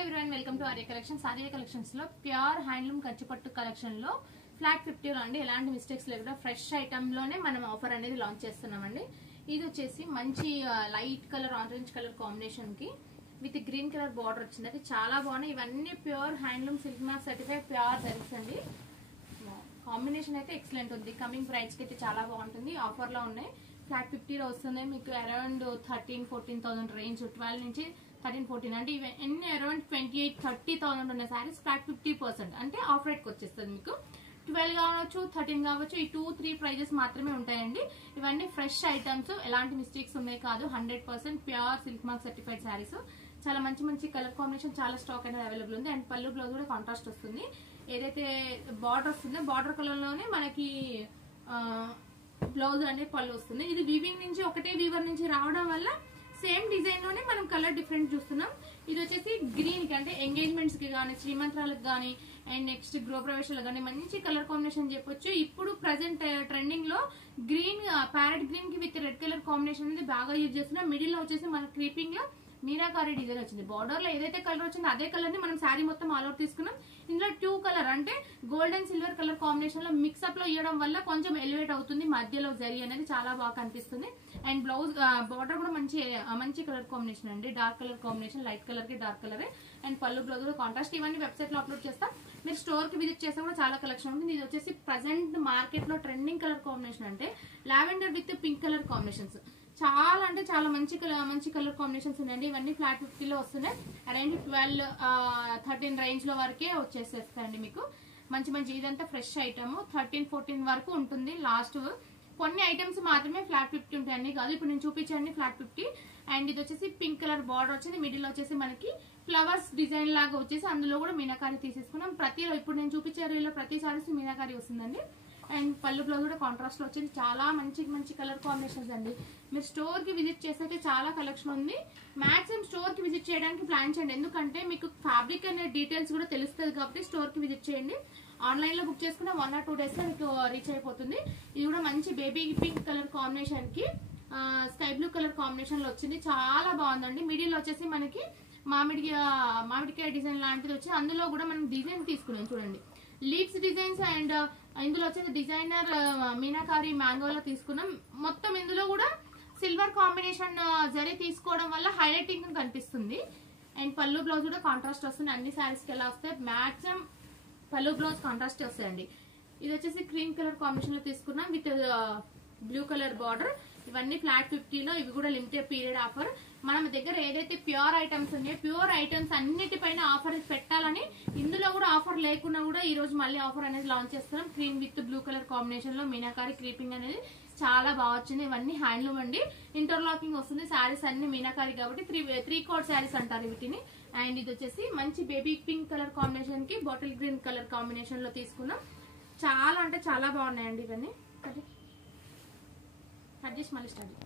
Hello everyone, welcome to Arya collections. Arya collections లో pure handloom కంచిపట్టు collection లో flat 50 లో అండి ఎలాంటి మిస్టేక్స్ లేకుండా ఫ్రెష్ ఐటమ్ లోనే మనం ఆఫర్ అనేది లాంచ్ చేస్తున్నామండి. ఇది వచ్చేసి మంచి light colour orange colour combination కి విత్ గ్రీన్ కలర్ బార్డర్ వచ్చింది. అది చాలా బాగున్నాయి. ఇవన్నీ pure handloom silk mark certified pure zaris అండి. కాంబినేషన్ అయితే ఎక్సలెంట్ ఉంది. కమింగ్ ప్రైస్ కి అయితే చాలా బాగుంటుంది. ఆఫర్ లో ఉన్నాయి. ఫ్లాట్ 50 లో వస్తుంది. మీకు అరౌండ్ 13-14,000 రేంజ్, 12 నుంచి 13-14 అంటే ఎన్ని అరౌండ్ 28-30,000 ఉన్న సారీస్ ఫ్లాట్ 50% అంటే ఆఫ్ రేట్ కి వచ్చేస్తుంది. మీకు 12 కావచ్చు, 13 కావచ్చు, ఈ 2-3 ప్రైజెస్ మాత్రమే ఉంటాయండి. ఇవన్నీ ఫ్రెష్ ఐటమ్స్, ఎలాంటి మిస్టేక్స్ ఉన్నాయి కాదు. 100% pure silk mark certified saris. చాలా మంచి మంచి కలర్ కాంబినేషన్, చాలా స్టాక్ అనేది అవైలబుల్ ఉంది. అండ్ పళ్ళు బ్లౌజ్ కూడా కాంట్రాస్ట్ వస్తుంది. ఏదైతే బార్డర్ వస్తుందో బార్డర్ కలర్ లోనే మనకి బ్లౌజ్ అనేది పళ్ళు వస్తుంది. ఇది వీవింగ్ నుంచి ఒకటే వీవర్ నుంచి రావడం వల్ల సేమ్ డిజైన్ లోనే మనం కలర్ డిఫరెంట్ చూస్తున్నాం. ఇది వచ్చేసి గ్రీన్ కి అంటే ఎంగేజ్మెంట్స్ కి గానీ, శ్రీమంత్రాలకు గానీ, అండ్ నెక్స్ట్ గృహప్రవేశాలకు గానీ మంచి కలర్ కాంబినేషన్ చెప్పొచ్చు. ఇప్పుడు ప్రెసెంట్ ట్రెండింగ్ లో గ్రీన్, ప్యారెట్ గ్రీన్ కి విత్ రెడ్ కలర్ కాంబినేషన్ అనేది బాగా యూజ్ చేస్తున్నాం. మిడిల్ లో వచ్చేసి మన క్రీపింగ్ లో మీనాకారి డిజైన్ వచ్చింది. బార్డర్ లో ఏదైతే కలర్ వచ్చిందో అదే కలర్ ని మనం శారీ మొత్తం ఆల్ అవుట్ తీసుకున్నాం. ఇందులో 2 కలర్ అంటే gold and silver colour combination లో మిక్స్అప్ లో ఇవ్వడం వల్ల కొంచెం ఎలివేట్ అవుతుంది. మధ్యలో జరీ అనేది చాలా బాగా కనిపిస్తుంది. అండ్ బ్లౌజ్ బార్డర్ కూడా మంచి కలర్ కాంబినేషన్ అండి. Dark colour combination, light colour కి డార్క్ కలర్. అండ్ పళ్ళు బ్లౌజ్ కూడా కాంట్రాస్ట్. ఇవన్నీ వెబ్సైట్ లో అప్లోడ్ చేస్తాం. మీరు స్టోర్ కి విజిట్ చేస్తే కూడా చాలా కలెక్షన్ ఉంటుంది. ఇది వచ్చేసి ప్రెసెంట్ మార్కెట్ లో ట్రెండింగ్ కలర్ కాంబినేషన్ అంటే lavender with pink colour combinations. చాలా అంటే చాలా మంచి కలర్ కాంబినేషన్స్ ఉన్నాయండి. ఇవన్నీ ఫ్లాట్ 50 లో వస్తున్నాయి. అరౌండ్ 12-13 రేంజ్ లో వరకే వచ్చేసేస్తాయండి మీకు. మంచి ఇదంతా ఫ్రెష్ ఐటమ్. 13-14 వరకు ఉంటుంది లాస్ట్. కొన్ని ఐటమ్స్ మాత్రమే ఫ్లాట్ 50 ఉంటాయండి కాదు. ఇప్పుడు నేను చూపించండి ఫ్లాట్ 50. అండ్ ఇది వచ్చేసి పింక్ కలర్ బార్డర్ వచ్చింది. మిడిల్ వచ్చేసి మనకి ఫ్లవర్స్ డిజైన్ లాగా వచ్చేసి అందులో కూడా మీనాకారి తీసేసుకున్నాం. ఇప్పుడు నేను చూపించే రీలో ప్రతి సారీస్ మీనాకారి వస్తుందండి. అండ్ పళ్ళు బ్లౌజ్ కూడా కాంట్రాస్ట్ లో వచ్చింది. చాలా మంచి కలర్ కాంబినేషన్స్ అండి. మీరు స్టోర్ కి విజిట్ చేస్తే చాలా కలెక్షన్ ఉంది. మాక్సిమం స్టోర్ కి విజిట్ చేయడానికి ప్లాన్ చేయండి. ఎందుకంటే మీకు ఫ్యాబ్రిక్ అనే డీటెయిల్స్ కూడా తెలుస్తుంది కాబట్టి స్టోర్ కి విజిట్ చేయండి. ఆన్లైన్ లో బుక్ చేసుకున్న 1 or 2 days లో మీకు రీచ్ అయిపోతుంది. ఇది కూడా మంచి బేబీ పింక్ కలర్ కాంబినేషన్ కి స్కై బ్లూ కలర్ కాంబినేషన్ లో వచ్చింది. చాలా బాగుందండి. మిడిల్ వచ్చేసి మనకి మామిడికాయ డిజైన్ లాంటిది వచ్చి అందులో కూడా మనం డిజైన్ తీసుకున్నాం చూడండి. లీవ్స్ డిజైన్స్ అండ్ ఇందులో వచ్చేసి డిజైనర్ మీనాకారి మ్యాంగోలో తీసుకున్నాం. మొత్తం ఇందులో కూడా సిల్వర్ కాంబినేషన్ జరీ తీసుకోవడం వల్ల హైలైటింగ్ కనిపిస్తుంది. అండ్ పళ్ళు బ్లౌజ్ కూడా కాంట్రాస్ట్ వస్తుంది. అన్ని శారీస్ కి ఎలా వస్తాయి మాక్సిమం పళ్ళు బ్లౌజ్ కాంట్రాస్ట్ వస్తాయండి. ఇది వచ్చేసి క్రీమ్ కలర్ కాంబినేషన్ లో తీసుకున్నాం విత్ బ్లూ కలర్ బార్డర్. ఇవన్నీ ఫ్లాట్ 50 లో. ఇవి కూడా లిమిటెడ్ పీరియడ్ ఆఫర్. మన దగ్గర ఏదైతే ప్యూర్ ఐటమ్స్ ఉన్నాయో ప్యూర్ ఐటమ్స్ అన్నిటిపైన ఆఫర్ పెట్టాలని, ఇందులో కూడా ఆఫర్ లేకున్నా కూడా ఈ రోజు మళ్ళీ ఆఫర్ అనేది లాంచ్ చేస్తున్నాం. Cream with blue colour combination లో మీనాకారి క్రీపింగ్ అనేది చాలా బాగా వచ్చింది. ఇవన్నీ హ్యాండ్లూమ్ అండి. ఇంటర్లాకింగ్ వస్తుంది. శారీస్ అన్ని మీనాకారి కాబట్టి 3/4 శారీస్ అంటారు వీటిని. అండ్ ఇది వచ్చేసి మంచి బేబీ పింక్ కలర్ కాంబినేషన్ కి బాటిల్ గ్రీన్ కలర్ కాంబినేషన్ లో తీసుకున్నాం. చాలా అంటే చాలా బాగున్నాయండి ఇవన్నీ. కట్ చేసి మళ్ళీ స్టార్ట్.